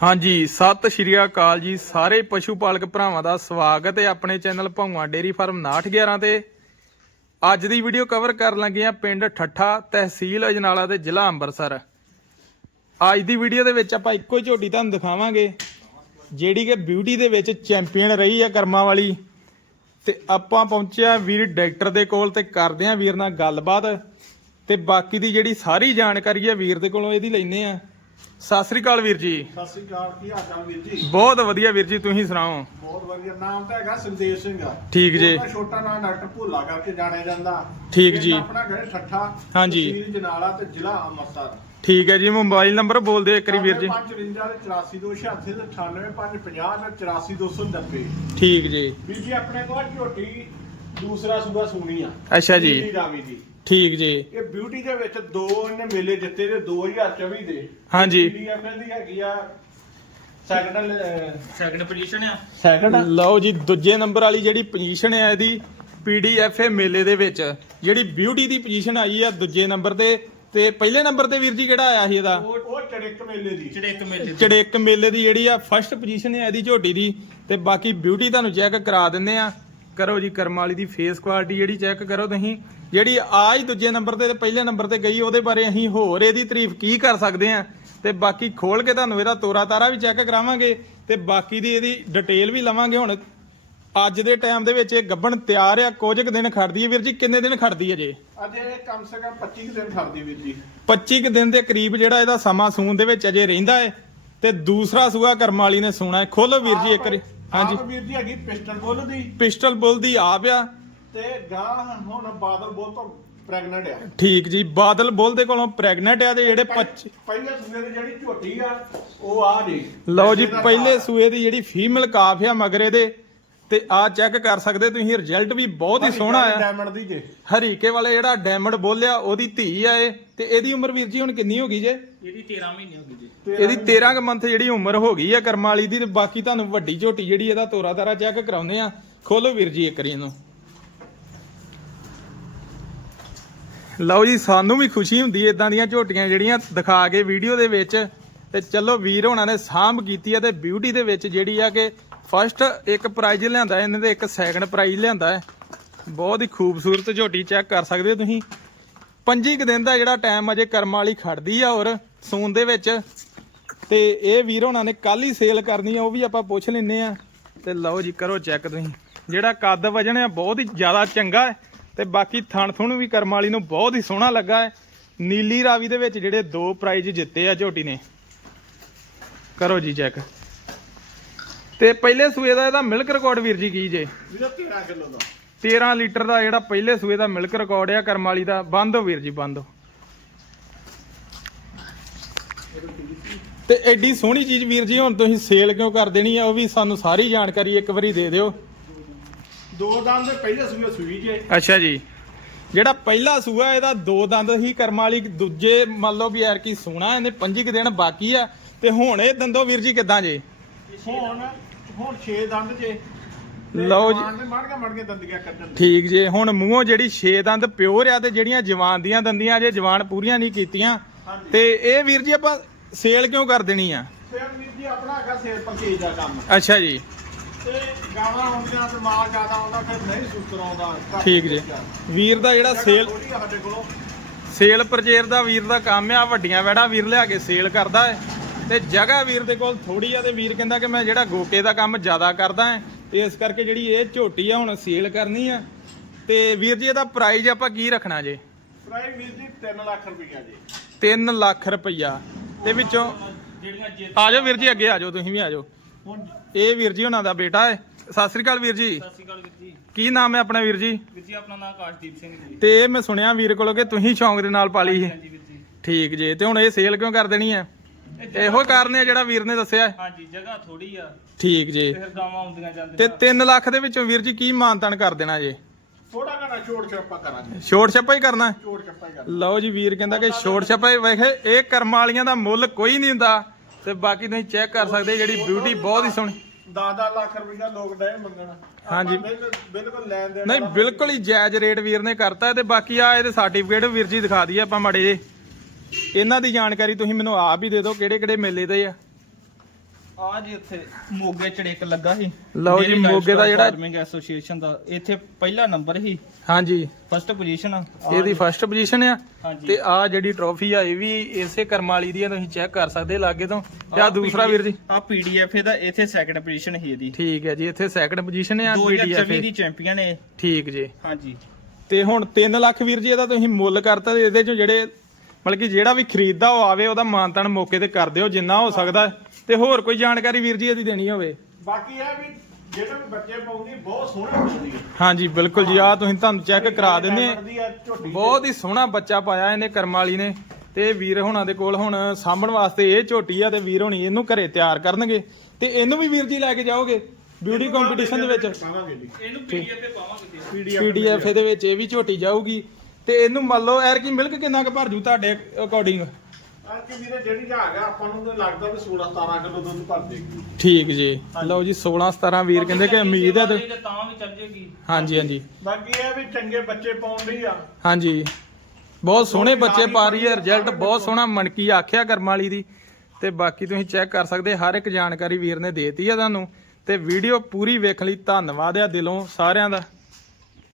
ਹਾਂਜੀ, ਸਤਿ ਸ਼੍ਰੀ ਅਕਾਲ ਜੀ। ਸਾਰੇ ਪਸ਼ੂ ਪਾਲਕ ਭਰਾਵਾਂ ਦਾ ਸਵਾਗਤ ਹੈ ਆਪਣੇ ਚੈਨਲ ਭੌਂਗਾ ਡੇਰੀ ਫਾਰਮ 911 ਤੇ। ਅੱਜ ਦੀ ਵੀਡੀਓ ਕਵਰ ਕਰਨ ਲੱਗੇ ਆ ਪਿੰਡ ਠੱਠਾ ਤਹਿਸੀਲ ਅਜਨਾਲਾ ਤੇ ਜ਼ਿਲ੍ਹਾ ਅੰਮ੍ਰਿਤਸਰ। ਅੱਜ ਦੀ ਵੀਡੀਓ ਦੇ ਵਿੱਚ ਆਪਾਂ ਇੱਕੋ ਹੀ ਝੋਟੀ ਤੁਹਾਨੂੰ ਦਿਖਾਵਾਂਗੇ, ਜਿਹੜੀ ਕਿ ਬਿਊਟੀ ਦੇ ਵਿੱਚ ਚੈਂਪੀਅਨ ਰਹੀ ਆ ਕਰਮਾਂ ਵਾਲੀ। ਤੇ ਆਪਾਂ ਪਹੁੰਚਿਆ ਵੀਰ ਡਾਕਟਰ ਦੇ ਕੋਲ ਤੇ ਕਰਦੇ ਆ ਵੀਰ ਨਾਲ ਗੱਲਬਾਤ। ਤੇ ਬਾਕੀ ਦੀ ਜਿਹੜੀ ਸਾਰੀ ਜਾਣਕਾਰੀ ਆ ਵੀਰ ਦੇ ਕੋਲੋਂ ਇਹਦੀ ਲੈਨੇ ਆ ਸਤਿ ਸ੍ਰੀ ਅਕਾਲ ਵੀਰ ਜੀ। ਸਤਿ ਸ੍ਰੀ ਅਕਾਲ ਕੀ ਹਾਲ ਚਾਲ ਵੀਰ ਜੀ? ਬਹੁਤ ਵਧੀਆ ਵੀਰ ਜੀ ਤੁਸੀਂ ਸੁਣਾਓ? ਬਹੁਤ ਵਧੀਆ ਨਾਮ ਤਾਂ ਹੈਗਾ ਸੰਦੇਵ ਸਿੰਘ। ਆ ਠੀਕ ਜੀ। ਉਹਦਾ ਛੋਟਾ ਨਾਮ ਡਾਕਟਰ ਭੋਲਾ ਕਰਕੇ ਜਾਣਿਆ ਜਾਂਦਾ। ਠੀਕ ਜੀ। ਆਪਣਾ ਘਰ ਠੱਠਾ ਹਾਂਜੀ। ਤਹਿਸੀਲ ਜਨਾਲਾ ਤੇ ਜ਼ਿਲ੍ਹਾ ਅੰਮ੍ਰਿਤਸਰ। ਠੀਕ ਹੈ ਜੀ ਮੋਬਾਈਲ ਨੰਬਰ ਬੋਲ ਦਿਓ ਇੱਕ ਵਾਰੀ ਵੀਰ ਜੀ। 555 84286 ਤੇ 98550 ਤੇ 84290 ਠੀਕ ਜੀ। ਵੀਰ ਜੀ ਆਪਣੇ ਕੋਲ ਝੋਟੀ ਦੂਸਰਾ ਸੂਬਾ ਸੂਣੀ ਆ। ਅੱਛਾ ਜੀ। ਨੀਲੀ ਰਾਵੀ ਦੀ ਠੀਕ ਜੀ। ਇਹ ਬਿਊਟੀ ਦੇ ਵਿੱਚ ਦੋ ਇਹਨੇ ਮੇਲੇ ਜਿੱਤੇ ਤੇ 2024 ਦੇ। ਹਾਂਜੀ। ਐਫਐਲ ਦੀ ਹੈਗੀ ਆ ਸੈਕੰਡ ਸੈਕੰਡ ਪੋਜੀਸ਼ਨ ਆ। ਸੈਕੰਡ ਲਓ ਜੀ ਦੂਜੇ ਨੰਬਰ ਵਾਲੀ ਜਿਹੜੀ ਪੋਜੀਸ਼ਨ ਹੈ ਇਹਦੀ ਪੀਡੀਐਫਏ ਮੇਲੇ ਦੇ ਵਿੱਚ। ਜਿਹੜੀ ਬਿਊਟੀ ਦੀ ਪੋਜੀਸ਼ਨ ਆਈ ਆ ਦੂਜੇ ਨੰਬਰ ਤੇ ਤੇ ਪਹਿਲੇ ਨੰਬਰ ਤੇ ਵੀਰ ਜੀ ਕਿਹੜਾ ਆਇਆ ਸੀ ਇਹਦਾ? ਉਹ ਉਹ ਚੜਿੱਕ ਮੇਲੇ ਦੀ। ਜਿਹੜੇ ਇੱਕ ਮੇਲੇ ਚੜੇਕ ਮੇਲੇ ਦੀ ਜਿਹੜੀ ਆ ਫਰਸਟ ਪੋਜੀਸ਼ਨ ਹੈ ਇਹਦੀ ਝੋਟੀ ਦੀ ਤੇ ਬਾਕੀ ਬਿਊਟੀ ਤੁਹਾਨੂੰ ਚੈੱਕ ਕਰਾ ਦਿੰਨੇ ਆ। ਕਰੋ ਜੀ ਕਰਮ ਵਾਲੀ ਦੀ ਫੇਸ ਕੁਆਲਿਟੀ ਜਿਹੜੀ ਚੈੱਕ ਕਰੋ ਤੁਸੀਂ। ਜਿਹੜੀ ਆ ਹੀ ਦੂਜੇ ਨੰਬਰ ਤੇ ਤੇ ਪਹਿਲੇ ਨੰਬਰ ਤੇ ਗਈ ਉਹਦੇ ਬਾਰੇ ਅਸੀਂ ਹੋਰ ਇਹਦੀ ਤਾਰੀਫ ਕੀ ਕਰ ਸਕਦੇ ਆ ਤੇ ਬਾਕੀ ਖੋਲ ਕੇ ਤੁਹਾਨੂੰ ਇਹਦਾ ਤੋਰਾ ਤਾਰਾ ਵੀ ਚੈੱਕ ਕਰਾਵਾਂਗੇ ਤੇ ਬਾਕੀ ਦੀ ਇਹਦੀ ਡਿਟੇਲ ਵੀ ਲਵਾਂਗੇ ਹੁਣ। ਅੱਜ ਦੇ ਟਾਈਮ ਦੇ ਵਿੱਚ ਇਹ ਗੱਬਣ ਤਿਆਰ ਆ ਕੁਝ ਕੁ ਦਿਨ ਖੜਦੀ ਹੈ ਵੀਰ ਜੀ ਕਿੰਨੇ ਦਿਨ ਖੜਦੀ ਹੈ ਜੇ? ਅੱਜ ਇਹ ਕਮ ਸੇ ਕਮ 25 ਕੁ ਦਿਨ ਖੜਦੀ ਵੀਰ ਜੀ। 25 ਕੁ ਦਿਨ ਦੇ ਕਰੀਬ ਜਿਹੜਾ ਇਹਦਾ ਸਮਾਂ ਸੂਣ ਦੇ ਵਿੱਚ ਅਜੇ ਰਹਿੰਦਾ ਹੈ। ਤੇ ਦੂਸਰਾ ਸੂਆ ਕਰਮ ਵਾਲੀ ਨੇ ਸੂਣਾ ਹੈ। ਖੋਲੋ ਵੀਰ ਜੀ ਇੱਕ ਵਾਰੀ। ਹਾਂਜੀ। ਆਪ ਵੀਰ ਜੀ ਹੈਗੀ ਪਿਸਟਲ ਬੁੱਲ ਦੀ। ਪਿਸਟਲ ਬੁੱਲ ਦੀ ਆਪ ਆ। ਤੇ ਗਾਂ ਹੁਣ ਬਾਦਲ ਬੁੱਲ ਤੋਂ ਪ੍ਰੈਗਨੈਂਟ ਆ। ਠੀਕ ਜੀ ਬਾਦਲ ਬੁੱਲ ਦੇ ਕੋਲੋਂ ਪ੍ਰੈਗਨੈਂਟ ਆ ਤੇ ਜਿਹੜੇ 25 ਪਹਿਲੇ ਸੂਏ ਦੀ ਜਿਹੜੀ ਝੋਟੀ ਆ ਉਹ ਆ ਜੀ ਲਓ ਜੀ ਪਹਿਲੇ ਸੂਏ ਦੀ ਜਿਹੜੀ ਫੀਮੇਲ ਕਾਫ ਆ ਮਗਰੇ ਦੇ ਤੇ ਆ ਚੈੱਕ ਕਰ ਸਕਦੇ ਤੁਸੀਂ ਰਿਜ਼ਲਟ ਵੀ ਬਹੁਤ ਹੀ ਸੋਹਣਾ ਆ। ਡਾਇਮੰਡ ਦੀ ਜੇ। ਹਰੀਕੇ ਵਾਲੇ ਜਿਹੜਾ ਡਾਇਮੰਡ ਬੋਲਿਆ ਉਹਦੀ ਧੀ ਆ ਇਹ। ਤੇ ਇਹਦੀ ਉਮਰ ਵੀਰ ਜੀ ਹੁਣ ਕਿੰਨੀ ਹੋ ਗਈ ਜੇ? ਇਹਦੀ 13 ਮਹੀਨੇ ਹੋ ਗਏ ਜੀ। ਇਹਦੀ 13 ਕੁ ਮੰਥ ਜਿਹੜੀ ਉਮਰ ਹੋ ਗਈ ਆ ਕਰਮ ਵਾਲੀ ਦੀ ਤੇ ਬਾਕੀ ਤੁਹਾਨੂੰ ਵੱਡੀ ਝੋਟੀ ਜਿਹੜੀ ਇਹਦਾ ਤੋਰਾ ਤਾਰਾ ਚੈੱਕ ਕਰਾਉਂਦੇ ਆ। ਖੋਲੋ ਵੀਰ ਜੀ ਇੱਕ ਵਾਰੀ ਇਹਨੂੰ। ਲਓ ਜੀ ਸਾਨੂੰ ਵੀ ਖੁਸ਼ੀ ਹੁੰਦੀ ਹੈ ਇਦਾਂ ਦੀਆਂ ਝੋਟੀਆਂ ਜਿਹੜੀਆਂ ਦਿਖਾ ਕੇ ਵੀਡੀਓ ਦੇ ਵਿੱਚ। ਤੇ ਚਲੋ ਵੀਰ ਹੋਣਾ ਨੇ ਸਾਂਭ ਕੀਤੀ ਹੈ ਤੇ ਬਿਊਟੀ ਦੇ ਵਿੱਚ ਜਿਹੜੀ ਆ ਕਿ ਫਸਟ ਇੱਕ ਪ੍ਰਾਈਜ਼ ਲਿਆਂਦਾ ਇਹਨਾਂ ਦੇ ਇੱਕ ਸੈਕੰਡ ਪ੍ਰਾਈਜ਼ ਲਿਆਂਦਾ ਹੈ। ਬਹੁਤ ਹੀ ਖੂਬਸੂਰਤ ਝੋਟੀ ਚੈੱਕ ਕਰ ਸਕਦੇ ਹੋ ਤੁਸੀਂ। ਪੰਜੀ ਕੁ ਦਿਨ ਦਾ ਜਿਹੜਾ ਟਾਈਮ ਅਜੇ ਕਰਮ ਵਾਲੀ ਖੜਦੀ ਆ ਔਰ ਸੂਨ ਦੇ ਵਿੱਚ। ਤੇ ਇਹ ਵੀਰ ਉਹਨਾਂ ਨੇ ਕੱਲ ਹੀ ਸੇਲ ਕਰਨੀ ਆ, ਉਹ ਵੀ ਆਪਾਂ ਪੁੱਛ ਲੈਨੇ ਆ। ਤੇ ਲਓ ਜੀ, ਕਰੋ ਚੈੱਕ ਤੁਸੀਂ। ਜਿਹੜਾ ਕੱਦ ਵਜਨ ਆ, ਬਹੁਤ ਹੀ ਜ਼ਿਆਦਾ ਚੰਗਾ ਹੈ। ਤੇ ਬਾਕੀ ਥਣ ਥੁਣ ਵੀ ਕਰਮ ਵਾਲੀ ਨੂੰ ਬਹੁਤ ਹੀ ਸੋਹਣਾ ਲੱਗਾ ਹੈ। ਨੀਲੀ ਰਾਵੀ ਦੇ ਵਿੱਚ ਜਿਹੜੇ ਦੋ ਪ੍ਰਾਈਜ਼ ਜਿੱਤੇ ਆ ਝੋਟੀ ਨੇ। ਕਰੋ ਜੀ ਚੈੱਕ ਤੇ ਪਹਿਲੇ ਸੂਏ ਦਾ ਇਹਦਾ ਮਿਲਕ ਰਿਕਾਰਡ ਵੀਰ ਜੀ ਕੀ ਜੇ? ਵੀਰ 13 ਕਿਲੋ ਦਾ। 13 ਲੀਟਰ ਦਾ ਜਿਹੜਾ ਪਹਿਲੇ ਸੂਏ ਦਾ ਮਿਲਕ ਰਿਕਾਰਡ ਆ ਕਰਮ ਵਾਲੀ ਦਾ ਬੰਦ ਹੋ ਵੀਰ ਜੀ ਬੰਦ ਹੋ। ਤੇ ਐਡੀ ਸੋਹਣੀ ਚੀਜ਼ ਵੀਰ ਜੀ ਹੁਣ ਤੁਸੀਂ ਸੇਲ ਕਿਉਂ ਕਰ ਦੇਣੀ ਆ? ਉਹ ਵੀ ਸਾਨੂੰ ਸਾਰੀ ਜਾਣਕਾਰੀ ਇੱਕ ਵਾਰੀ ਦੇ ਦਿਓ। ਦੋ ਦੰਦ ਦੇ ਪਹਿਲੇ ਸੂਏ ਸੂਈ ਜੇ। ਅੱਛਾ ਜੀ। ਜਿਹੜਾ ਪਹਿਲਾ ਸੂਆ ਇਹਦਾ ਦੋ ਦੰਦ ਹੀ ਕਰਮ ਵਾਲੀ ਦੂਜੇ ਮੰਨ ਲਓ ਵੀ ਯਾਰ ਕੀ ਸੋਹਣਾ ਇਹਨੇ 25 ਕੁ ਦਿਨ ਬਾਕੀ ਆ। ਤੇ ਹੁਣ ਇਹ ਦੰਦੋ ਵੀਰ ਜੀ ਕਿਦਾਂ ਜੇ? ਹੁਣ ਹੁਣ 6 ਦੰਦ ਜੇ। ਤੇ ਲਓ ਜੀ। ਜਵਾਨ ਨੇ ਮੜ ਕੇ ਮੜ ਕੇ ਦੰਦੀਆਂ ਕੱਢਣ ਦੇ। ਠੀਕ ਜੇ ਹੁਣ ਮੂੰਹੋਂ ਜਿਹੜੀ 6 ਦੰਦ ਪਿਓਰ ਆ ਤੇ ਜਿਹੜੀਆਂ ਜਵਾਨ ਦੀਆਂ ਦੰਦੀਆਂ ਜੇ ਜਵਾਨ ਪੂਰੀਆਂ ਨਹੀਂ ਕੀਤੀਆਂ। ਤੇ ਇਹ ਵੀਰ ਜੀ ਆਪਾਂ ਸੇਲ ਕਿਉਂ ਕਰ ਦੇਣੀ ਆ? ਫਿਰ ਵੀਰ ਜੀ ਆਪਣਾ ਹੈਗਾ ਸੇਲ ਪਰਚੇਜ ਦਾ ਕੰਮ। ਅੱਛਾ ਜੀ। ਤੇ ਗਾਵਾਂ ਆਉਂਦੀਆਂ ਤੇ ਮਾਲ ਜ਼ਿਆਦਾ ਆਉਂਦਾ ਫਿਰ ਨਹੀਂ ਸੂਤਰ ਆਉਂਦਾ ਘਰ ਠੀਕ ਜੀ। ਵੀਰ ਦਾ ਜਿਹੜਾ ਸੇਲ ਸਾਡੇ ਕੋਲੋਂ। ਸੇਲ ਪਰਚੇਰ ਦਾ ਵੀਰ ਦਾ ਕੰਮ ਆ ਵੱਡੀਆਂ ਵੈੜਾ ਵੀਰ ਲਿਆ ਕੇ ਸੇਲ ਕਰਦਾ ਹੈ। ਤੇ ਜਗ੍ਹਾ ਵੀਰ ਦੇ ਕੋਲ ਥੋੜੀ ਆ ਤੇ ਵੀਰ ਕਹਿੰਦਾ ਕਿ ਮੈਂ ਜਿਹੜਾ ਗੋਕੇ ਦਾ ਕੰਮ ਜ਼ਿਆਦਾ ਕਰਦਾ ਹੈ ਇਸ ਕਰਕੇ ਜਿਹੜੀ ਇਹ ਝੋਟੀ ਆ ਹੁਣ ਸੇਲ ਕਰਨੀ ਆ। ਤੇ ਵੀਰ ਜੀ ਇਹਦਾ ਪ੍ਰਾਈਜ਼ ਆਪਾਂ ਕੀ ਰੱਖਣਾ ਜੇ? ਪ੍ਰਾਈਸ ਵੀਰ ਜੀ 3 ਲੱਖ ਰੁਪਈਆ ਜੀ। 3 ਲੱਖ ਰੁਪਈਆ। ਤੇ ਵਿੱਚੋਂ ਜਿਹੜੀਆਂ ਆ ਜਾਓ ਵੀਰ ਜੀ ਅੱਗੇ ਆ ਜਾਓ ਤੁਸੀਂ ਵੀ ਆ ਜਾਓ। ਹੁਣ ਇਹ ਵੀਰ ਜੀ ਉਹਨਾਂ ਦਾ ਬੇਟਾ ਹੈ ਸਤਿ ਸ੍ਰੀ ਅਕਾਲ ਵੀਰ ਜੀ। ਸਤਿ ਸ਼੍ਰੀ ਅਕਾਲ ਵੀਰ ਜੀ। ਕੀ ਨਾਮ ਹੈ ਆਪਣਾ ਵੀਰ ਜੀ? ਵੀਰ ਜੀ ਆਪਣਾ ਨਾਮ ਆਕਾਸ਼ਦੀਪ ਸਿੰਘ ਜੀ। ਤੇ ਇਹ ਮੈਂ ਸੁਣਿਆ ਵੀਰ ਕੋਲੋਂ ਕਿ ਤੁਸੀਂ ਸ਼ੌਂਕ ਦੇ ਨਾਲ ਪਾਲੀ ਸੀ। ਹਾਂਜੀ ਵੀਰ ਜੀ। ਠੀਕ ਜੇ ਤੇ ਹੁਣ ਇਹ ਸੇਲ ਕਿਉਂ ਕਰ ਦੇਣੀ ਹੈ ਇਹ ਕਾਰਨ ਹੈ ਜਿਹੜਾ ਵੀਰ ਨੇ ਦੱਸਿਆ ਹੈ। ਹਾਂਜੀ ਜਗ੍ਹਾ ਥੋੜੀ ਆ। ਠੀਕ ਜੇ। ਤੇ ਫਿਰ ਗਾਵਾਂ ਆਉਂਦੀਆਂ ਜਾਂਦੀਆਂ। ਤੇ 3 ਲੱਖ ਦੇ ਵਿੱਚੋਂ ਵੀਰ ਜੀ ਕੀ ਮਾਨਤਨ ਕਰ ਦੇਣਾ ਜੇ? ਥੋੜਾ ਘਣਾ ਛੋੜ ਛੱਪਾ ਕਰਾਂਗੇ। ਛੋਟ ਛੱਪਾ ਹੀ ਕਰਨਾ? ਛੋੜ ਛੱਪਾ ਹੀ ਕਰਾਂਗੇ ਲਓ ਜੀ ਵੀਰ ਕਹਿੰਦਾ ਕਿ ਛੋਟ ਛੱਪਾ ਹੀ ਵੇਖੇ ਇਹ ਕਰਮ ਵਾਲੀਆਂ ਦਾ ਮੁੱਲ ਕੋਈ ਨਹੀਂ ਹੁੰਦਾ। ਤੇ ਬਾਕੀ ਤੁਸੀਂ ਚੈੱਕ ਕਰ ਸਕਦੇ ਜਿਹੜੀ ਬਿਊਟੀ ਬਹੁਤ ਹੀ ਸੋਹਣੀ। 10 ਲੱਖ ਰੁਪਈਆ ਲੋਕ ਡਏ ਮੰਗਣ। ਹਾਂਜੀ। ਬਿਲਕੁਲ- ਬਿਲਕੁਲ ਲੈਣ ਦੇਣ ਨਹੀਂ ਵਾਲਾ ਬਿਲਕੁਲ ਹੀ ਜਾਇਜ਼ ਰੇਟ ਵੀਰ ਨੇ ਕਰਤਾ ਤੇ ਬਾਕੀ ਆ ਇਹਦੇ ਸਰਟੀਫਿਕੇਟ ਵੀਰ ਜੀ ਦਿਖਾ ਦਈਏ ਆਪਾਂ ਮਾੜੇ ਜੇ ਇਹਨਾਂ ਦੀ ਜਾਣਕਾਰੀ ਤੁਸੀਂ ਮੈਨੂੰ ਆਪ ਹੀ ਦੇ ਦਿਓ ਕਿਹੜੇ ਕਿਹੜੇ ਮੇਲੇ ਤੇ ਆ। ਆ ਜੀ ਉੱਥੇ ਮੋਗੇ ਚੜੇਕ ਲੱਗਾ ਸੀ। ਲਓ ਜੀ, ਮੋਗੇ ਦਾ ਜਿਹੜਾ- ਫਾਰਮਿੰਗ ਐਸੋਸੀਏਸ਼ਨ ਦਾ ਇੱਥੇ ਪਹਿਲਾ ਨੰਬਰ ਸੀ। ਹਾਂਜੀ। ਫਸਟ ਪੋਜੀਸ਼ਨ ਆ। ਇਹਦੀ ਫਰਸਟ ਪੋਜੀਸ਼ਨ ਆ। ਤੇ ਆ ਜਿਹੜੀ ਟਰੋਫੀ ਆ ਇਹ ਵੀ ਇਸੇ ਕਰਮ ਵਾਲੀ ਦੀ ਆ ਤੁਸੀਂ ਚੈੱਕ ਕਰ ਸਕਦੇ ਲਾਗੇ ਤੋਂ। ਤੇ ਆ ਦੂਸਰਾ ਵੀਰ ਜੀ। ਆ ਪੀਡੀਐਫ ਇਹਦਾ ਇੱਥੇ ਸੈਕੰਡ ਪੋਜੀਸ਼ਨ ਸੀ ਇਹਦੀ। ਠੀਕ ਹੈ ਜੀ ਇੱਥੇ ਸੈਕੰਡ ਪੋਜੀਸ਼ਨ ਆ 2024 ਦੀ ਪੀਡੀਐਫ ਚੈਂਪੀਅਨ ਹੈ ਠੀਕ ਜੀ। ਹਾਂਜੀ। ਤੇ ਹੁਣ 3 ਲੱਖ ਵੀਰ ਜੀ ਇਹਦਾ ਤੁਸੀਂ ਮੁੱਲ ਕਰਤਾ ਤੇ ਇਹਦੇ ਚੋਂ ਜਿਹੜੇ ਮਤਲਬ ਕਿ ਜਿਹੜਾ ਵੀ ਖਰੀਦਦਾ ਉਹ ਆਵੇ ਉਹਦਾ ਮਾਨਤਾਨ ਮੌਕੇ ਤੇ ਕਰ ਦਿਓ ਜਿੰਨਾ ਹੋ ਸਕਦਾ। ਤੇ ਹੋਰ ਕੋਈ ਜਾਣਕਾਰੀ ਵੀਰ ਜੀ ਇਹਦੀ ਦੇਣੀ ਹੋਵੇ? ਬਾਕੀ ਇਹ ਵੀ ਜਿਹੜੇ ਵੀ ਬੱਚੇ ਪਾਉਂਦੀ ਬਹੁਤ ਸੋਹਣੀ ਹੁੰਦੀ ਹੈ। ਹਾਂਜੀ ਬਿਲਕੁਲ ਜੀ ਆ ਤੁਸੀਂ ਤੁਹਾਨੂੰ ਚੈੱਕ ਕਰਾ ਦਿੰਦੇ ਆ Diamond ਦੀ ਆ ਝੋਟੀ ਬਹੁਤ ਹੀ ਸੋਹਣਾ ਬੱਚਾ ਪਾਇਆ ਇਹਨੇ ਕਰਮ ਵਾਲੀ ਨੇ। ਤੇ ਵੀਰ ਹੁਣਾਂ ਦੇ ਕੋਲ ਹੁਣ ਸਾਂਭਣ ਵਾਸਤੇ ਇਹ ਝੋਟੀ ਆ ਤੇ ਵੀਰ ਹੁਣੀ ਇਹਨੂੰ ਘਰੇ ਤਿਆਰ ਕਰਨਗੇ। ਤੇ ਇਹਨੂੰ ਵੀ ਵੀਰ ਜੀ ਲੈ ਕੇ ਜਾਓਗੇ ਬਿਊਟੀ ਕੰਪੀਟੀਸ਼ਨ ਦੇ ਵਿੱਚ? ਪਾਵਾਂਗੇ ਜੀ। ਇਹਨੂੰ ਪੀਡੀਐਫ ਤੇ ਪਾਵਾਂਗੇ। ਪੀਡੀਐਫ ਪੀਡੀਐਫ ਇਹਦੇ ਵਿੱਚ ਇਹ ਵੀ ਝੋਟੀ ਜਾਊਗੀ। ਤੇ ਇਹਨੂੰ ਮੰਨ ਲਓ ਐਰ ਕੀ ਮਿਲਕ ਕਿੰਨਾ ਕੁ ਭਰ ਜੂ ਤੁਹਾਡੇ ਅਕੋਰਡਿੰਗ ਕਿ ਵੀਰੇ ਜਿਹੜੀ ਦਾ ਹੈਗਾ ਆਪਾਂ ਨੂੰ ਤਾਂ ਲੱਗਦਾ ਵੀ 16 17 ਕਿਲੋ ਦੁੱਧ ਭਰ ਦੇਗੀ। ਠੀਕ ਜੀ। ਲਓ ਜੀ 16 17 ਵੀਰ ਕਹਿੰਦੇ ਕਿ ਉਮੀਦ ਹੈ ਤੇ ਤਾਂ ਵੀ ਚੱਲ ਜੇਗੀ। ਹਾਂਜੀ ਹਾਂਜੀ। ਬਾਕੀ ਇਹ ਵੀ ਚੰਗੇ ਬੱਚੇ ਪਾਉਣ ਲਈ ਆ। ਹਾਂਜੀ। ਬਹੁਤ ਸੋਹਣੇ ਬੱਚੇ ਪਾ ਰਹੀ ਹੈ ਰਿਜ਼ਲਟ ਬਹੁਤ ਸੋਹਣਾ ਮਣਕੀ ਆਖਿਆ ਕਰਮ ਵਾਲੀ ਦੀ। ਤੇ ਬਾਕੀ ਤੁਸੀਂ ਚੈੱਕ ਕਰ ਸਕਦੇ ਹਰ ਇੱਕ ਜਾਣਕਾਰੀ ਵੀਰ ਨੇ ਦੇਤੀ ਆ ਤੁਹਾਨੂੰ। ਤੇ ਵੀਡੀਓ ਪੂਰੀ ਵੇਖਣ ਲਈ ਧੰਨਵਾਦ ਆ ਦਿਲੋਂ ਸਾਰਿਆਂ ਦਾ।